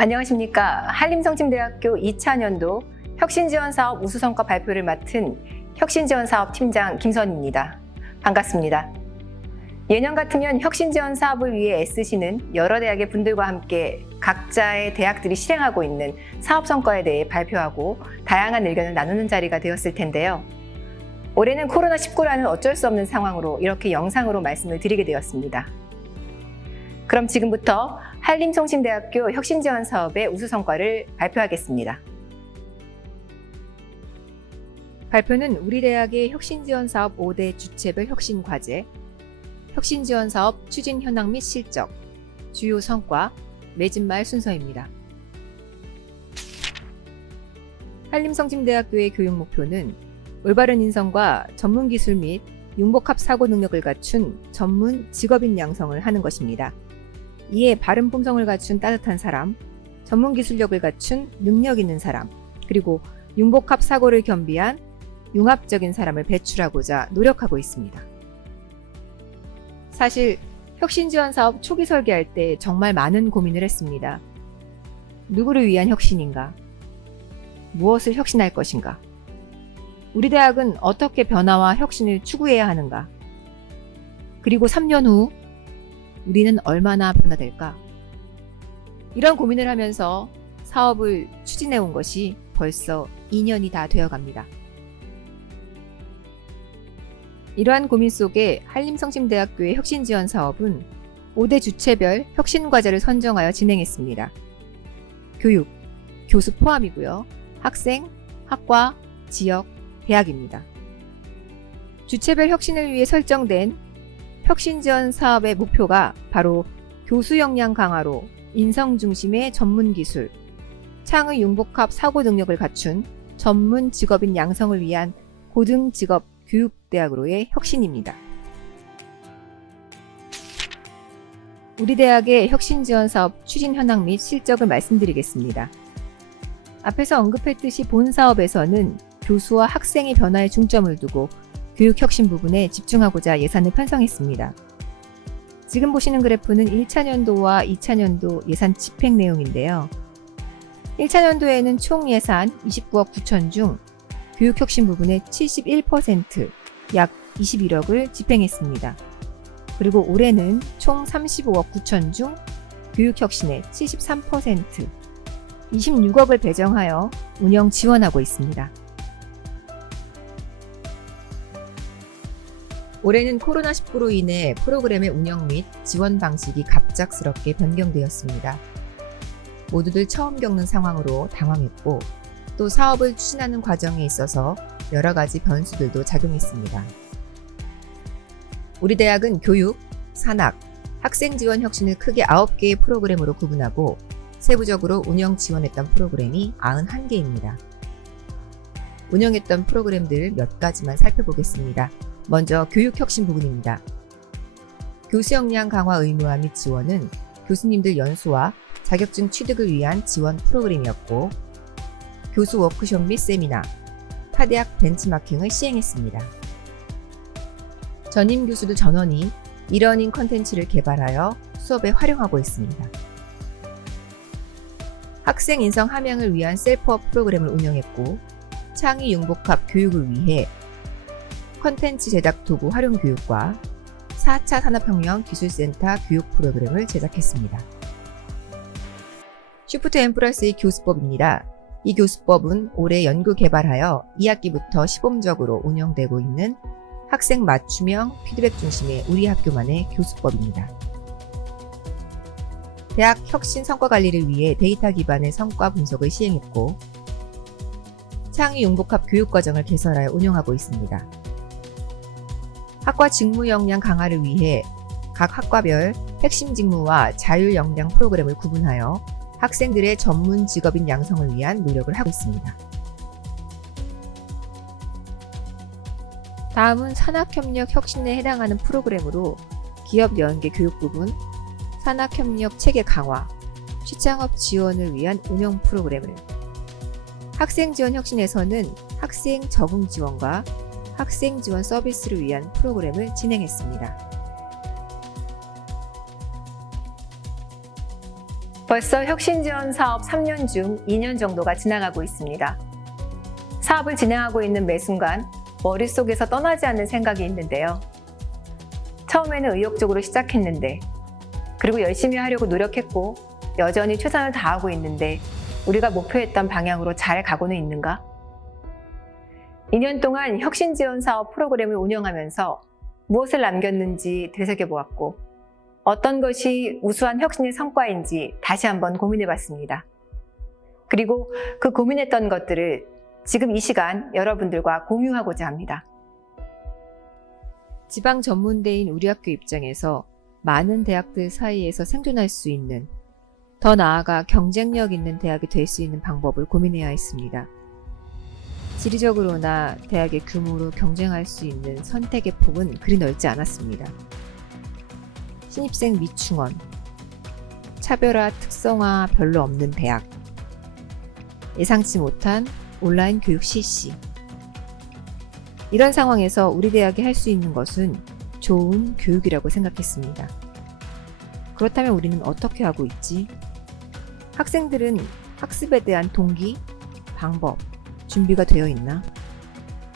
안녕하십니까. 한림성심대학교 2차년도 혁신지원사업 우수성과 발표를 맡은 혁신지원사업팀장 김선희입니다. 반갑습니다. 예년 같으면 혁신지원사업을 위해 애쓰시는 여러 대학의 분들과 함께 각자의 대학들이 실행하고 있는 사업성과에 대해 발표하고 다양한 의견을 나누는 자리가 되었을 텐데요. 올해는 코로나19라는 어쩔 수 없는 상황으로 이렇게 영상으로 말씀을 드리게 되었습니다. 그럼 지금부터 한림성심대학교 혁신지원사업의 우수성과를 발표하겠습니다. 발표는 우리 대학의 혁신지원사업 5대 주체별 혁신과제, 혁신지원사업 추진 현황 및 실적, 주요 성과, 맺은 말 순서입니다. 한림성심대학교의 교육 목표는 올바른 인성과 전문기술 및 융복합 사고 능력을 갖춘 전문 직업인 양성을 하는 것입니다. 이에 바른 품성을 갖춘 따뜻한 사람, 전문 기술력을 갖춘 능력 있는 사람, 그리고 융복합 사고를 겸비한 융합적인 사람을 배출하고자 노력하고 있습니다. 사실 혁신지원 사업 초기 설계할 때 정말 많은 고민을 했습니다. 누구를 위한 혁신인가? 무엇을 혁신할 것인가? 우리 대학은 어떻게 변화와 혁신을 추구해야 하는가? 그리고 3년 후 우리는 얼마나 변화될까? 이런 고민을 하면서 사업을 추진해 온 것이 벌써 2년이 다 되어갑니다. 이러한 고민 속에 한림성심대학교의 혁신지원 사업은 5대 주체별 혁신과제를 선정하여 진행했습니다. 교육, 교수 포함이고요. 학생, 학과, 지역, 대학입니다. 주체별 혁신을 위해 설정된 혁신지원 사업의 목표가 바로 교수 역량 강화로 인성 중심의 전문 기술, 창의 융복합 사고 능력을 갖춘 전문 직업인 양성을 위한 고등 직업 교육대학으로의 혁신입니다. 우리 대학의 혁신지원 사업 추진 현황 및 실적을 말씀드리겠습니다. 앞에서 언급했듯이 본 사업에서는 교수와 학생의 변화에 중점을 두고 교육 혁신 부분에 집중하고자 예산을 편성했습니다. 지금 보시는 그래프는 1차년도와 2차년도 예산 집행 내용인데요. 1차년도에는 총 예산 29억 9천 중 교육 혁신 부분의 71%, 약 21억을 집행했습니다. 그리고 올해는 총 35억 9천 중 교육 혁신의 73%, 26억을 배정하여 운영 지원하고 있습니다. 올해는 코로나19로 인해 프로그램의 운영 및 지원 방식이 갑작스럽게 변경되었습니다. 모두들 처음 겪는 상황으로 당황했고 또 사업을 추진하는 과정에 있어서 여러 가지 변수들도 작용했습니다. 우리 대학은 교육, 산학, 학생 지원 혁신을 크게 9개의 프로그램으로 구분하고 세부적으로 운영 지원했던 프로그램이 91개입니다. 운영했던 프로그램들 몇 가지만 살펴보겠습니다. 먼저 교육혁신 부분입니다. 교수 역량 강화 의무화 및 지원은 교수님들 연수와 자격증 취득을 위한 지원 프로그램이었고 교수 워크숍 및 세미나, 타대학 벤치마킹을 시행했습니다. 전임 교수들 전원이 이러닝 컨텐츠를 개발하여 수업에 활용하고 있습니다. 학생 인성 함양을 위한 셀프업 프로그램을 운영했고 창의 융복합 교육을 위해 컨텐츠 제작 도구 활용 교육과 4차 산업혁명 기술센터 교육 프로그램을 제작했습니다. 쉬프트 M+2 교수법입니다. 이 교수법은 올해 연구 개발하여 2학기부터 시범적으로 운영되고 있는 학생 맞춤형 피드백 중심의 우리 학교만의 교수법입니다. 대학 혁신 성과 관리를 위해 데이터 기반의 성과 분석을 시행했고 창의 융복합 교육과정을 개설하여 운영하고 있습니다. 학과 직무 역량 강화를 위해 각 학과별 핵심 직무와 자율 역량 프로그램을 구분하여 학생들의 전문 직업인 양성을 위한 노력을 하고 있습니다. 다음은 산학협력 혁신에 해당하는 프로그램으로 기업 연계 교육 부분, 산학협력 체계 강화, 취창업 지원을 위한 운영 프로그램을, 학생 지원 혁신에서는 학생 적응 지원과 학생 지원 서비스를 위한 프로그램을 진행했습니다. 벌써 혁신지원 사업 3년 중 2년 정도가 지나가고 있습니다. 사업을 진행하고 있는 매 순간 머릿속에서 떠나지 않는 생각이 있는데요. 처음에는 의욕적으로 시작했는데, 그리고 열심히 하려고 노력했고 여전히 최선을 다하고 있는데 우리가 목표했던 방향으로 잘 가고는 있는가? 2년 동안 혁신지원 사업 프로그램을 운영하면서 무엇을 남겼는지 되새겨보았고, 어떤 것이 우수한 혁신의 성과인지 다시 한번 고민해봤습니다. 그리고 그 고민했던 것들을 지금 이 시간 여러분들과 공유하고자 합니다. 지방 전문대인 우리 학교 입장에서 많은 대학들 사이에서 생존할 수 있는, 더 나아가 경쟁력 있는 대학이 될 수 있는 방법을 고민해야 했습니다. 지리적으로나 대학의 규모로 경쟁할 수 있는 선택의 폭은 그리 넓지 않았습니다. 신입생 미충원, 차별화 특성화 별로 없는 대학, 예상치 못한 온라인 교육 실시. 이런 상황에서 우리 대학이 할 수 있는 것은 좋은 교육이라고 생각했습니다. 그렇다면 우리는 어떻게 하고 있지? 학생들은 학습에 대한 동기, 방법, 준비가 되어 있나?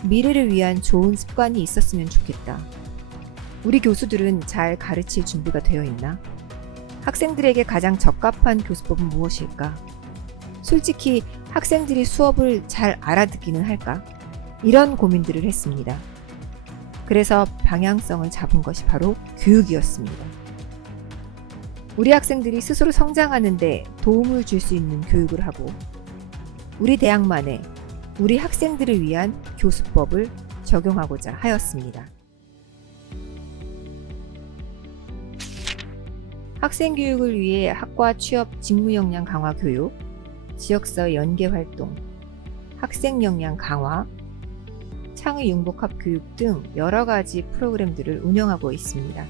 미래를 위한 좋은 습관이 있었으면 좋겠다. 우리 교수들은 잘 가르칠 준비가 되어 있나? 학생들에게 가장 적합한 교수법은 무엇일까? 솔직히 학생들이 수업을 잘 알아듣기는 할까? 이런 고민들을 했습니다. 그래서 방향성을 잡은 것이 바로 교육이었습니다. 우리 학생들이 스스로 성장하는데 도움을 줄 수 있는 교육을 하고, 우리 대학만의 우리 학생들을 위한 교수법을 적용하고자 하였습니다. 학생 교육을 위해 학과 취업 직무 역량 강화 교육, 지역사회 연계 활동, 학생 역량 강화, 창의 융복합 교육 등 여러 가지 프로그램들을 운영하고 있습니다.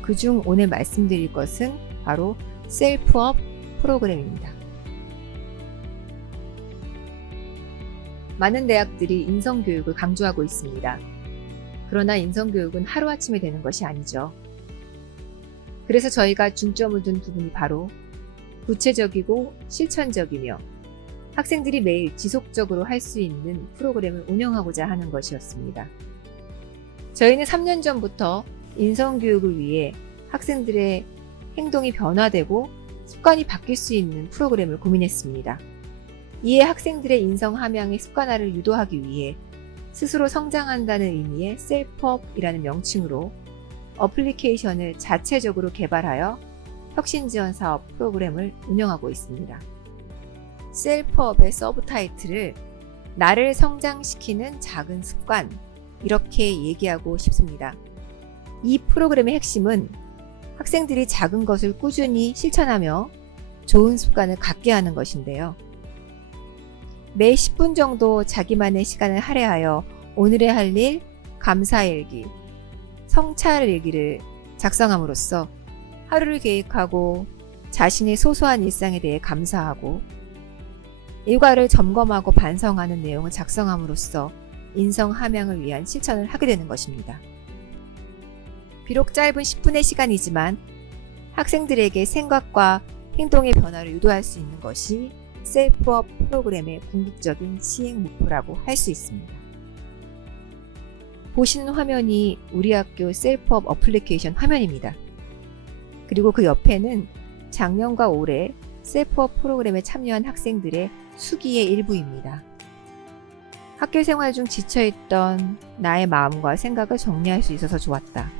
그중 오늘 말씀드릴 것은 바로 셀프업 프로그램입니다. 많은 대학들이 인성교육을 강조하고 있습니다. 그러나 인성교육은 하루아침에 되는 것이 아니죠. 그래서 저희가 중점을 둔 부분이 바로 구체적이고 실천적이며 학생들이 매일 지속적으로 할 수 있는 프로그램을 운영하고자 하는 것이었습니다. 저희는 3년 전부터 인성교육을 위해 학생들의 행동이 변화되고 습관이 바뀔 수 있는 프로그램을 고민했습니다. 이에 학생들의 인성 함양의 습관화를 유도하기 위해 스스로 성장한다는 의미의 셀프업이라는 명칭으로 어플리케이션을 자체적으로 개발하여 혁신지원 사업 프로그램을 운영하고 있습니다. 셀프업의 서브 타이틀을 나를 성장시키는 작은 습관, 이렇게 얘기하고 싶습니다. 이 프로그램의 핵심은 학생들이 작은 것을 꾸준히 실천하며 좋은 습관을 갖게 하는 것인데요. 매 10분 정도 자기만의 시간을 할애하여 오늘의 할 일, 감사일기, 성찰일기를 작성함으로써 하루를 계획하고 자신의 소소한 일상에 대해 감사하고 일과를 점검하고 반성하는 내용을 작성함으로써 인성 함양을 위한 실천을 하게 되는 것입니다. 비록 짧은 10분의 시간이지만 학생들에게 생각과 행동의 변화를 유도할 수 있는 것이 셀프업 프로그램의 궁극적인 시행 목표라고 할 수 있습니다. 보시는 화면이 우리 학교 셀프업 어플리케이션 화면입니다. 그리고 그 옆에는 작년과 올해 셀프업 프로그램에 참여한 학생들의 수기의 일부입니다. 학교 생활 중 지쳐있던 나의 마음과 생각을 정리할 수 있어서 좋았다.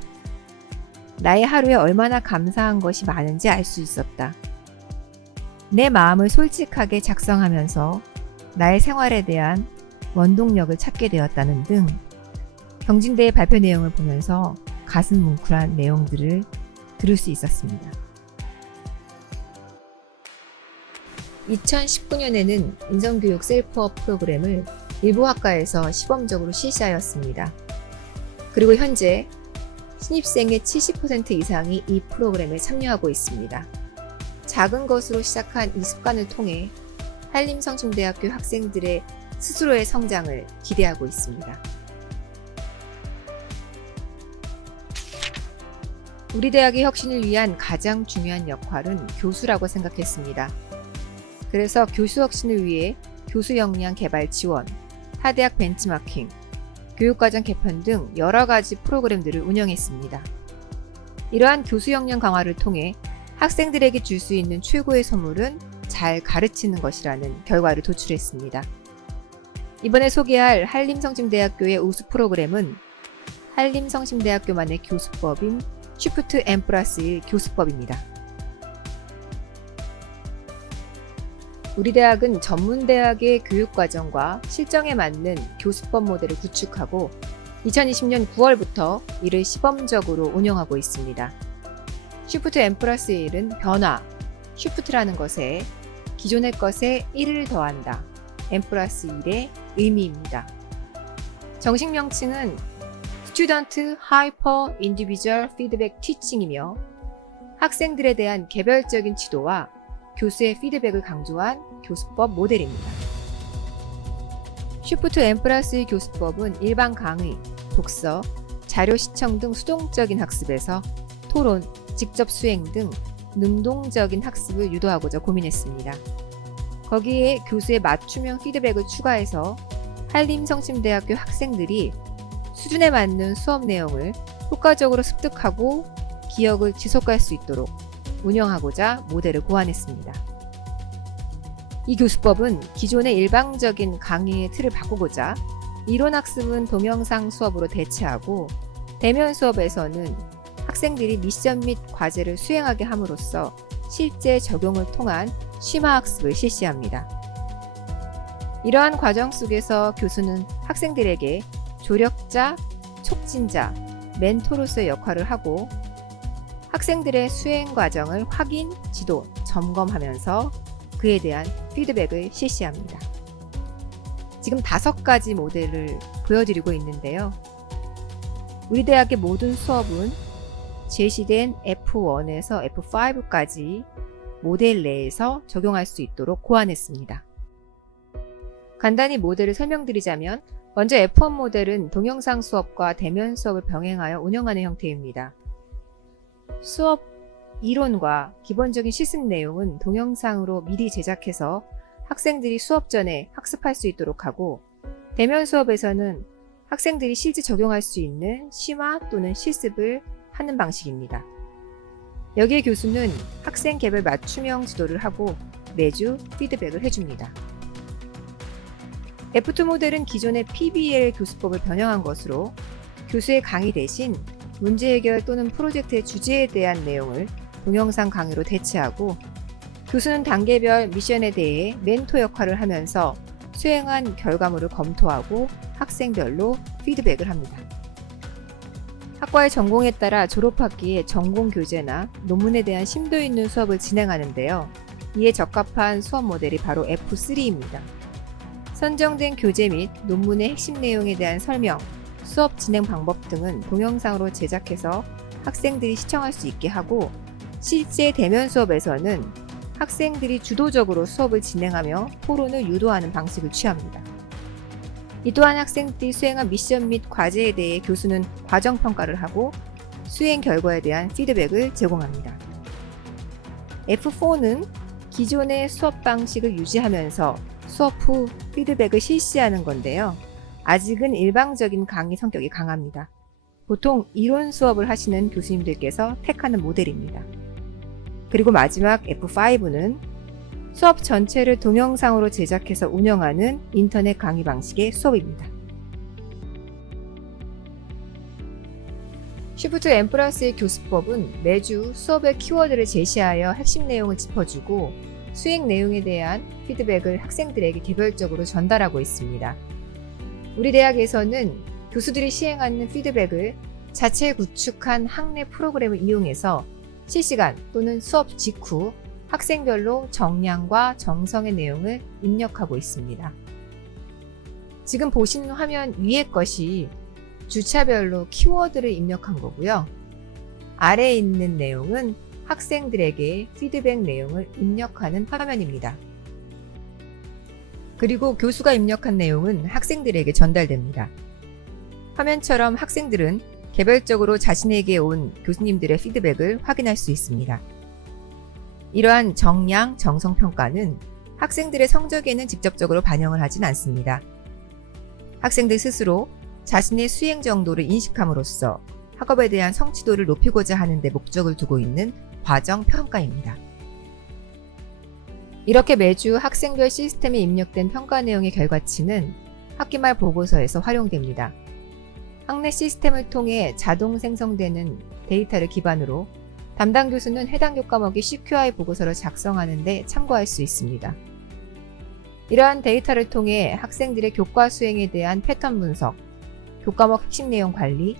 나의 하루에 얼마나 감사한 것이 많은지 알 수 있었다. 내 마음을 솔직하게 작성하면서 나의 생활에 대한 원동력을 찾게 되었다는 등 경진대의 발표 내용을 보면서 가슴 뭉클한 내용들을 들을 수 있었습니다. 2019년에는 인성교육 셀프업 프로그램을 일부 학과에서 시범적으로 실시하였습니다. 그리고 현재 신입생의 70% 이상이 이 프로그램에 참여하고 있습니다. 작은 것으로 시작한 이 습관을 통해 한림성심대학교 학생들의 스스로의 성장을 기대하고 있습니다. 우리 대학의 혁신을 위한 가장 중요한 역할은 교수라고 생각했습니다. 그래서 교수 혁신을 위해 교수 역량 개발 지원, 타대학 벤치마킹, 교육과정 개편 등 여러 가지 프로그램들을 운영했습니다. 이러한 교수 역량 강화를 통해 학생들에게 줄 수 있는 최고의 선물은 잘 가르치는 것이라는 결과를 도출했습니다. 이번에 소개할 한림성심대학교의 우수 프로그램은 한림성심대학교만의 교수법인 쉬프트 N+1 교수법입니다. 우리 대학은 전문대학의 교육과정과 실정에 맞는 교수법 모델을 구축하고 2020년 9월부터 이를 시범적으로 운영하고 있습니다. 쉬프트 N+1은 변화, 쉬프트라는 것에 기존의 것에 1을 더한다, N+1의 의미입니다. 정식 명칭은 Student Hyper Individual Feedback Teaching이며 학생들에 대한 개별적인 지도와 교수의 피드백을 강조한 교수법 모델입니다. 쉬프트 N+1 교수법은 일반 강의, 독서, 자료 시청 등 수동적인 학습에서 토론, 직접 수행 등 능동적인 학습을 유도하고자 고민했습니다. 거기에 교수의 맞춤형 피드백을 추가해서 한림성심대학교 학생들이 수준에 맞는 수업 내용을 효과적으로 습득하고 기억을 지속할 수 있도록 운영하고자 모델을 고안했습니다. 이 교수법은 기존의 일방적인 강의의 틀을 바꾸고자 이론 학습은 동영상 수업으로 대체하고 대면 수업에서는 학생들이 미션 및 과제를 수행하게 함으로써 실제 적용을 통한 심화 학습을 실시합니다. 이러한 과정 속에서 교수는 학생들에게 조력자, 촉진자, 멘토로서의 역할을 하고 학생들의 수행 과정을 확인, 지도, 점검하면서 그에 대한 피드백을 실시합니다. 지금 5가지 모델을 보여드리고 있는데요. 우리 대학의 모든 수업은 제시된 F1에서 F5까지 모델 내에서 적용할 수 있도록 고안했습니다. 간단히 모델을 설명드리자면 먼저 F1 모델은 동영상 수업과 대면 수업을 병행하여 운영하는 형태입니다. 수업 이론과 기본적인 실습 내용은 동영상으로 미리 제작해서 학생들이 수업 전에 학습할 수 있도록 하고 대면 수업에서는 학생들이 실제 적용할 수 있는 심화 또는 실습을 하는 방식입니다. 여기에 교수는 학생 개별 맞춤형 지도를 하고 매주 피드백을 해줍니다. F2 모델은 기존의 PBL 교수법을 변형한 것으로 교수의 강의 대신 문제 해결 또는 프로젝트의 주제에 대한 내용을 동영상 강의로 대체하고 교수는 단계별 미션에 대해 멘토 역할을 하면서 수행한 결과물을 검토하고 학생별로 피드백을 합니다. 학과의 전공에 따라 졸업학기에 전공 교재나 논문에 대한 심도 있는 수업을 진행하는데요. 이에 적합한 수업 모델이 바로 F3입니다. 선정된 교재 및 논문의 핵심 내용에 대한 설명, 수업 진행 방법 등은 동영상으로 제작해서 학생들이 시청할 수 있게 하고 실제 대면 수업에서는 학생들이 주도적으로 수업을 진행하며 토론을 유도하는 방식을 취합니다. 이 또한 학생들이 수행한 미션 및 과제에 대해 교수는 과정평가를 하고 수행 결과에 대한 피드백을 제공합니다. F4는 기존의 수업 방식을 유지하면서 수업 후 피드백을 실시하는 건데요. 아직은 일방적인 강의 성격이 강합니다. 보통 이론 수업을 하시는 교수님들께서 택하는 모델입니다. 그리고 마지막 F5는 수업 전체를 동영상으로 제작해서 운영하는 인터넷 강의 방식의 수업입니다. 쉬프트 N+1 교수법은 매주 수업의 키워드를 제시하여 핵심 내용을 짚어주고 수행 내용에 대한 피드백을 학생들에게 개별적으로 전달하고 있습니다. 우리 대학에서는 교수들이 시행하는 피드백을 자체 구축한 학내 프로그램을 이용해서 실시간 또는 수업 직후 학생별로 정량과 정성의 내용을 입력하고 있습니다. 지금 보시는 화면 위의 것이 주차별로 키워드를 입력한 거고요. 아래에 있는 내용은 학생들에게 피드백 내용을 입력하는 화면입니다. 그리고 교수가 입력한 내용은 학생들에게 전달됩니다. 화면처럼 학생들은 개별적으로 자신에게 온 교수님들의 피드백을 확인할 수 있습니다. 이러한 정량, 정성 평가는 학생들의 성적에는 직접적으로 반영을 하진 않습니다. 학생들 스스로 자신의 수행 정도를 인식함으로써 학업에 대한 성취도를 높이고자 하는 데 목적을 두고 있는 과정 평가입니다. 이렇게 매주 학생별 시스템에 입력된 평가 내용의 결과치는 학기말 보고서에서 활용됩니다. 학내 시스템을 통해 자동 생성되는 데이터를 기반으로 담당 교수는 해당 교과목의 CQI 보고서를 작성하는 데 참고할 수 있습니다. 이러한 데이터를 통해 학생들의 교과 수행에 대한 패턴 분석, 교과목 핵심 내용 관리,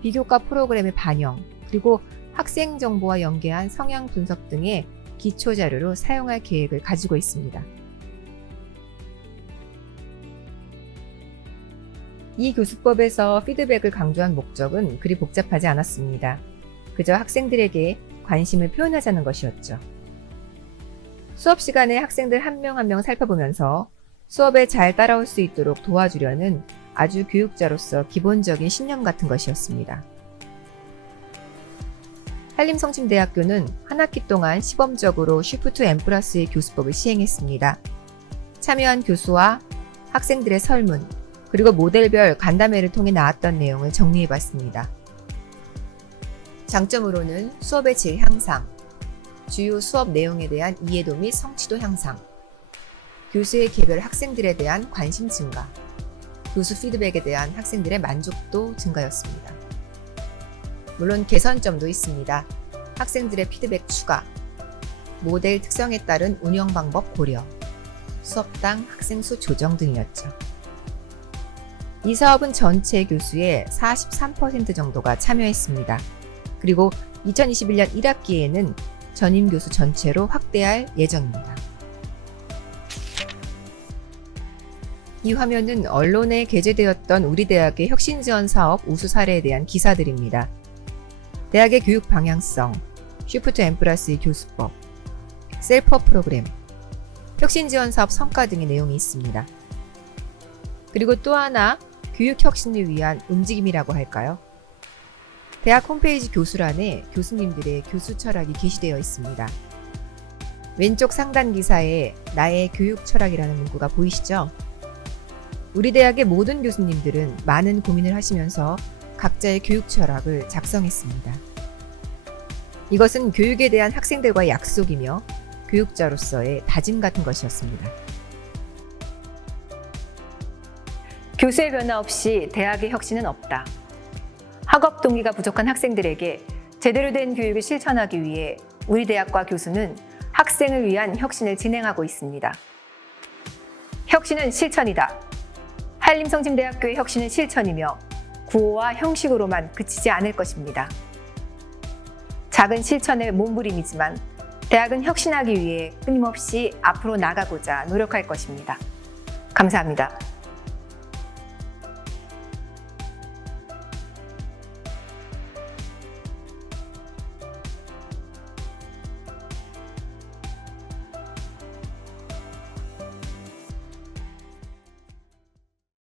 비교과 프로그램의 반영, 그리고 학생 정보와 연계한 성향 분석 등의 기초 자료로 사용할 계획을 가지고 있습니다. 이 교수법에서 피드백을 강조한 목적은 그리 복잡하지 않았습니다. 그저 학생들에게 관심을 표현하자는 것이었죠. 수업 시간에 학생들 한 명 한 명 살펴보면서 수업에 잘 따라올 수 있도록 도와주려는 아주 교육자로서 기본적인 신념 같은 것이었습니다. 한림성심대학교는 한 학기 동안 시범적으로 쉬프트 M+의 교수법을 시행했습니다. 참여한 교수와 학생들의 설문, 그리고 모델별 간담회를 통해 나왔던 내용을 정리해봤습니다. 장점으로는 수업의 질 향상, 주요 수업 내용에 대한 이해도 및 성취도 향상, 교수의 개별 학생들에 대한 관심 증가, 교수 피드백에 대한 학생들의 만족도 증가였습니다. 물론 개선점도 있습니다. 학생들의 피드백 추가, 모델 특성에 따른 운영 방법 고려, 수업당 학생 수 조정 등이었죠. 이 사업은 전체 교수의 43% 정도가 참여했습니다. 그리고 2021년 1학기에는 전임 교수 전체로 확대할 예정입니다. 이 화면은 언론에 게재되었던 우리 대학의 혁신지원 사업 우수 사례에 대한 기사들입니다. 대학의 교육 방향성, 쉬프트 M+의 교수법, 셀프업 프로그램, 혁신지원 사업 성과 등의 내용이 있습니다. 그리고 또 하나 교육 혁신을 위한 움직임이라고 할까요? 대학 홈페이지 교수란에 교수님들의 교수 철학이 게시되어 있습니다. 왼쪽 상단 기사에 나의 교육 철학이라는 문구가 보이시죠? 우리 대학의 모든 교수님들은 많은 고민을 하시면서 각자의 교육 철학을 작성했습니다. 이것은 교육에 대한 학생들과의 약속이며 교육자로서의 다짐 같은 것이었습니다. 교수의 변화 없이 대학의 혁신은 없다. 학업 동기가 부족한 학생들에게 제대로 된 교육을 실천하기 위해 우리 대학과 교수는 학생을 위한 혁신을 진행하고 있습니다. 혁신은 실천이다. 한림성심대학교의 혁신은 실천이며 구호와 형식으로만 그치지 않을 것입니다. 작은 실천의 몸부림이지만 대학은 혁신하기 위해 끊임없이 앞으로 나가고자 노력할 것입니다. 감사합니다.